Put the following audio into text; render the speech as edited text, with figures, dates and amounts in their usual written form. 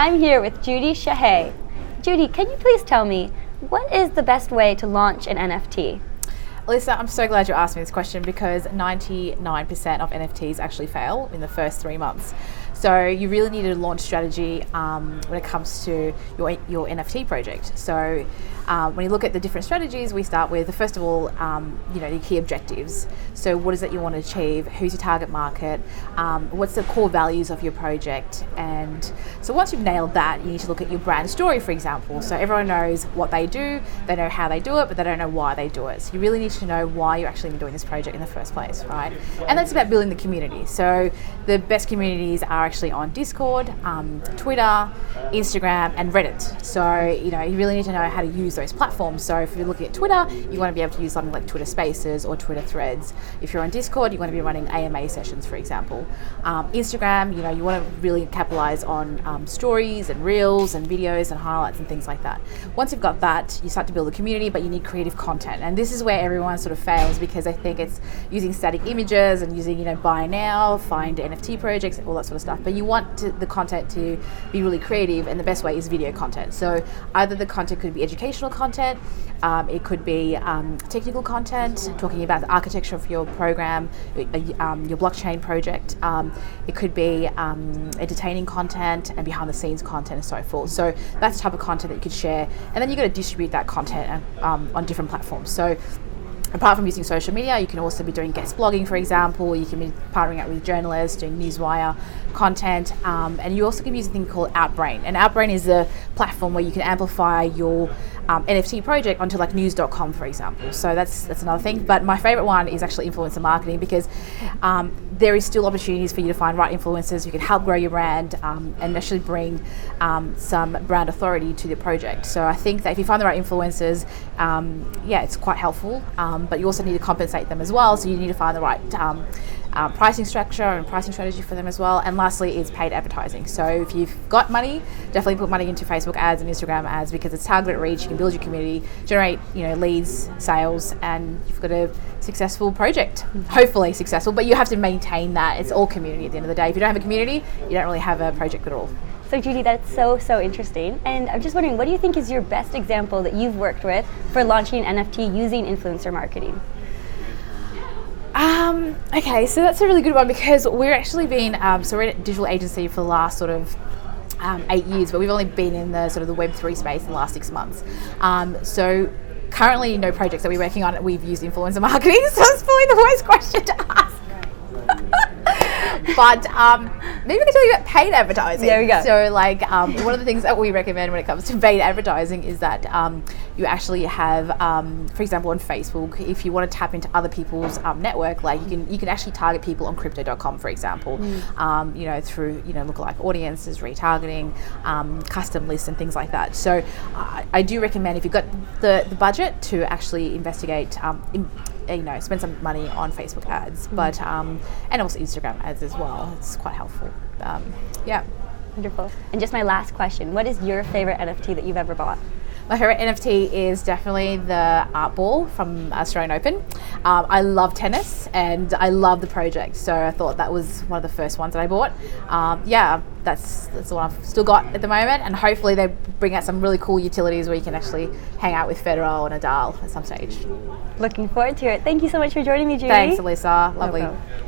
I'm here with Judy Sahay. Judy, can you please tell me, what is the best way to launch an NFT? Alyssa, I'm so glad you asked me this question because 99% of NFTs actually fail in the first 3 months. So you really need a launch strategy when it comes to your NFT project. So when you look at the different strategies, we start with, first of all, your key objectives. So what is it you want to achieve? Who's your target market? What's the core values of your project? And so once you've nailed that, you need to look at your brand story, for example. So everyone knows what they do, they know how they do it, but they don't know why they do it. So you really need to know why you're actually doing this project in the first place, right? And that's about building the community. So the best communities are actually on Discord, Twitter, Instagram, and Reddit. So you really need to know how to use those platforms. So if you're looking at Twitter, you want to be able to use something like Twitter Spaces or Twitter Threads. If you're on Discord, you want to be running AMA sessions, for example. Instagram, you want to really capitalize on stories and reels and videos and highlights and things like that. Once you've got that, you start to build a community, but you need creative content. And this is where everyone sort of fails because they think it's using static images and using, buy now, find NFT projects, all that sort of stuff. But you want the content to be really creative, and the best way is video content. So either the content could be educational content, it could be technical content, talking about the architecture of your program, your blockchain project. It could be entertaining content and behind the scenes content and so forth. So that's the type of content that you could share. And then you've got to distribute that content on different platforms. So apart from using social media, you can also be doing guest blogging, for example. You can be partnering up with journalists, doing newswire content, and you also can use a thing called Outbrain. And Outbrain is a platform where you can amplify your NFT project onto like news.com, for example. So that's another thing. But my favorite one is actually influencer marketing because there is still opportunities for you to find right influencers who can help grow your brand and actually bring some brand authority to the project. So I think that if you find the right influencers, it's quite helpful. But you also need to compensate them as well. So you need to find the right pricing structure and pricing strategy for them as well. And lastly is paid advertising. So if you've got money, definitely put money into Facebook ads and Instagram ads because it's targeted reach. You can build your community, generate leads, sales, and you've got a successful project. Hopefully successful, but you have to maintain that. It's all community at the end of the day. If you don't have a community, you don't really have a project at all. So Judy, that's so interesting. And I'm just wondering, what do you think is your best example that you've worked with for launching an NFT using influencer marketing? Okay, so that's a really good one because we're actually been, we're a digital agency for the last sort of 8 years, but we've only been in the sort of the Web3 space in the last 6 months. So currently no projects that we're working on, we've used influencer marketing, so it's probably the worst question to ask. But maybe I can tell you about paid advertising. There we go. So one of the things that we recommend when it comes to paid advertising is that you actually have, for example, on Facebook, if you want to tap into other people's network, you can actually target people on crypto.com, for example, through lookalike audiences, retargeting, custom lists and things like that. So I do recommend if you've got the budget to actually investigate spend some money on Facebook ads, but and also Instagram ads as well. It's quite helpful. Wonderful. And just my last question, what is your favorite NFT that you've ever bought? My favorite NFT is definitely the art ball from Australian Open. I love tennis and I love the project, so I thought that was one of the first ones that I bought. That's the one I've still got at the moment, and hopefully they bring out some really cool utilities where you can actually hang out with Federer or Nadal at some stage. Looking forward to it. Thank you so much for joining me, Judy. Thanks, Alyssa. Lovely. No problem.